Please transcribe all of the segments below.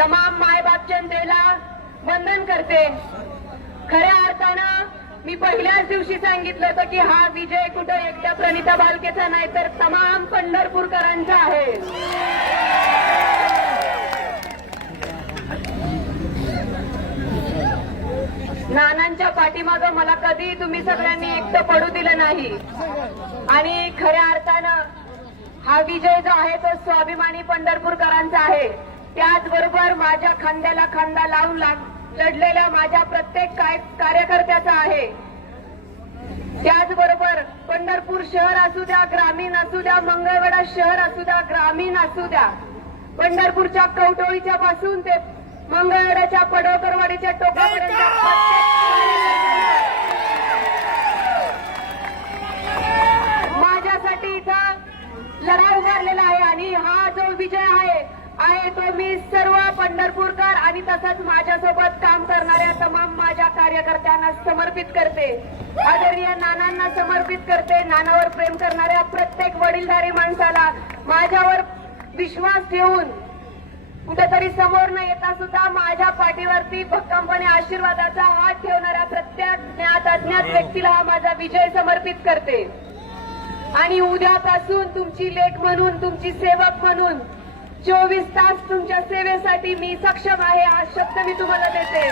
तमाम मायबाप जनतेला वंदन करते। खऱ्या अर्थानं मी पहिल्याच दिवशी सांगितलं होतं की हा विजय कुठं एकट्या प्रणिता भालकेचा नाही तर तमाम पंढरपूरकरांचा आहे। नानांच्या पाठीमागं मला कधी तुम्ही सगळ्यांनी एकटं पडू दिलं नाही आणि खऱ्या अर्थानं हा विजय जो आहे तो स्वाभिमानी पंढरपूरकरांचा आहे। त्याचबरोबर माझ्या खांद्याला खांदा लावून लढलेल्या माझ्या प्रत्येक कार्यकर्त्याचा आहे। त्याचबरोबर पंढरपूर शहर असू द्या, ग्रामीण असू द्या, मंगळवेढा शहर असू द्या, ग्रामीण असू द्या, पंढरपूरच्या कवटोळीच्या पासून ते मंगळवेढ्याच्या पडोकरवाडीच्या टोकापर्यंत माझ्यासाठी इथं लढा उभारलेला आहे आणि हा जो विजय आहे तो मी सर्व पंढरपूरकर आणि तसंच माझ्यासोबत काम करणाऱ्या तमाम माझ्या कार्यकर्त्यांना समर्पित करते। आदरणीय नानांना समर्पित करते। नानावर प्रेम करणाऱ्या प्रत्येक वडीलधारी माणसाला, माझ्यावर विश्वास ठेवून कुठेतरी समोर न येता सुद्धा माझ्या पाठीवरती भक्कमपणे आशीर्वादाचा हात ठेवणाऱ्या प्रत्येक ज्ञात अज्ञात व्यक्तीला हा माझा विजय समर्पित करते। आणि उद्यापासून तुमची लेक म्हणून, तुमची सेवक म्हणून 24 तास तुमच्या सेवेसाठी मी सक्षम आहे, हा शब्द मी तुम्हाला देते।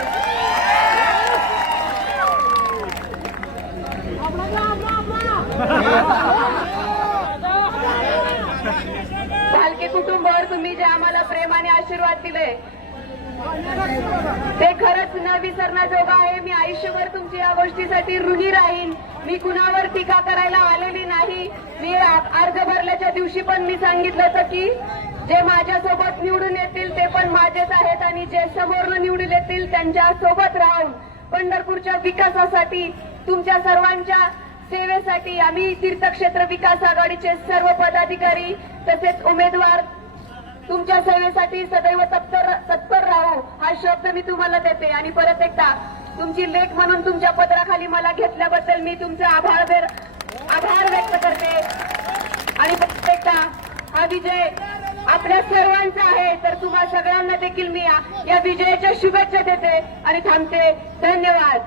भालके कुटुंबावर तुम्ही जे आम्हाला प्रेमाने आशीर्वाद दिले ते खरंच न विसरण्याजोगं आहे। मी आयुष्यभर तुमच्या या गोष्टीसाठी ऋणी राहीन। मी कुणावर टीका करायला आलेली नाही। मी अर्ज भरल्याच्या दिवशी पण मी सांगितलं होतं की जे माझ्यासोबत निवडून येतील ते पण माझेच आहेत आणि जे समोरनं निवडून येतील त्यांच्या सोबत राहून पंढरपूरच्या विकासासाठी, तुमच्या सर्वांच्या सेवेसाठी आम्ही तीर्थक्षेत्र विकास आघाडीचे सर्व पदाधिकारी तसेच उमेदवार तुमच्या सेवेसाठी सदैव तत्पर राहू, हा शब्द मी तुम्हाला देते। आणि परत एकदा तुमची लेख म्हणून तुमच्या पदराखाली मला घेतल्याबद्दल मी तुमचे आभार व्यक्त करते। आणि परत एकदा हा विजय आपल्या सर्वांचा आहे, तर तुम्हा सगळ्यांना देखील मी या विजयाच्या शुभेच्छा देते आणि थांबते। धन्यवाद।